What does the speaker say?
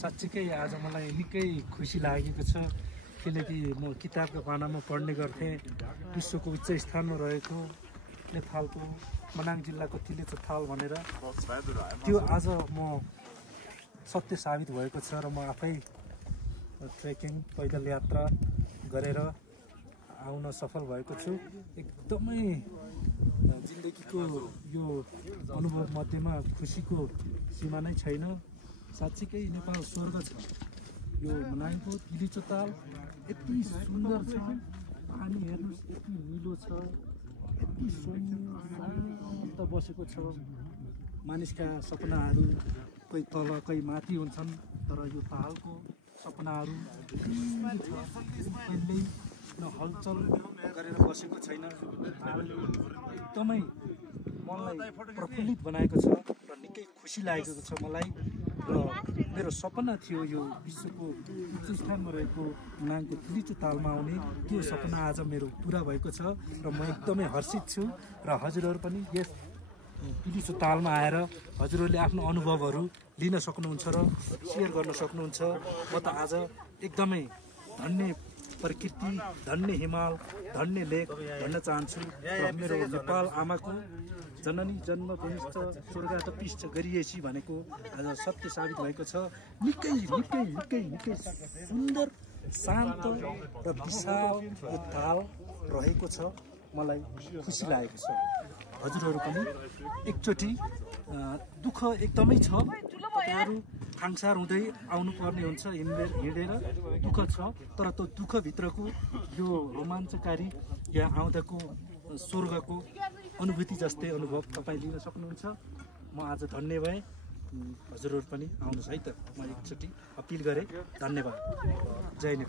साँच्चीकै आज मलाई निकै खुसी लागेको छ किनकि म किताबको पानामा पढ्ने गर्थेँ विश्वको उच्च स्थानमा रहेको नेपालको मनाङ जिल्लाको तिलेचोथाल भनेर त्यो आज म सत्य साबित भएको छ र म आफै ट्रेकिङ पैदल यात्रा गरेर आउन सफल भएको छु। एकदमै जिन्दगीको यो अनुभव मध्येमा खुसीको सीमा नै छैन। साँच्चीकै नेपाल स्वर्ग छ। यो मनाङको तिलेचोताल यति सुन्दर छ, पानी हेर्नुहोस् यति निलो छ, यति सौम्य शान्त बसेको छ। मानिसका सपनाहरू कोही तल कोही माथि हुन्छन्, तर यो पाहाडको सपनाहरू कहिल्यै हलचल गरेर बसेको छैन। एकदमै मनलाई प्रफुल्लित बनाएको छ र निकै खुसी लागेको छ मलाई। र मेरो सपना थियो यो विश्वको उच्च स्थानमा रहेको मनाङको तिलेचोतालमा आउने, त्यो सपना आज मेरो पुरा भएको छ र म एकदमै हर्षित छु। र हजुरहरू पनि यस तिलेचोतालमा आएर हजुरहरूले आफ्नो अनुभवहरू लिन सक्नुहुन्छ र सेयर गर्न सक्नुहुन्छ। म त आज एकदमै धन्य प्रकृति, धन्य हिमाल, धन्य लेक भन्न चाहन्छु। र मेरो नेपाल आमाको जननी जन्मभूमिश्च स्वर्गादपिश्च गरिएछि भनेको आज सत्य साबित भएको छ। निकै निकै निकै निकै सुन्दर, शान्त र विशाल यो ताल रहेको छ। मलाई खुसी लागेको छ। हजुरहरू पनि एकचोटि दुःख एकदमै छ, तपाईँहरू खाङसार हुँदै आउनुपर्ने हुन्छ, हिँडेर दुःख छ, तर त्यो दुःखभित्रको यो रोमाञ्चकारी यहाँ आउँदाको स्वर्गको अनुभूति जस्तै अनुभव तपाईँ लिन सक्नुहुन्छ। म आज धन्य भएँ। हजुरहरू पनि आउनुहोस् है त, म एकचोटि अपिल गरेँ। धन्यवाद। जय नेपाल।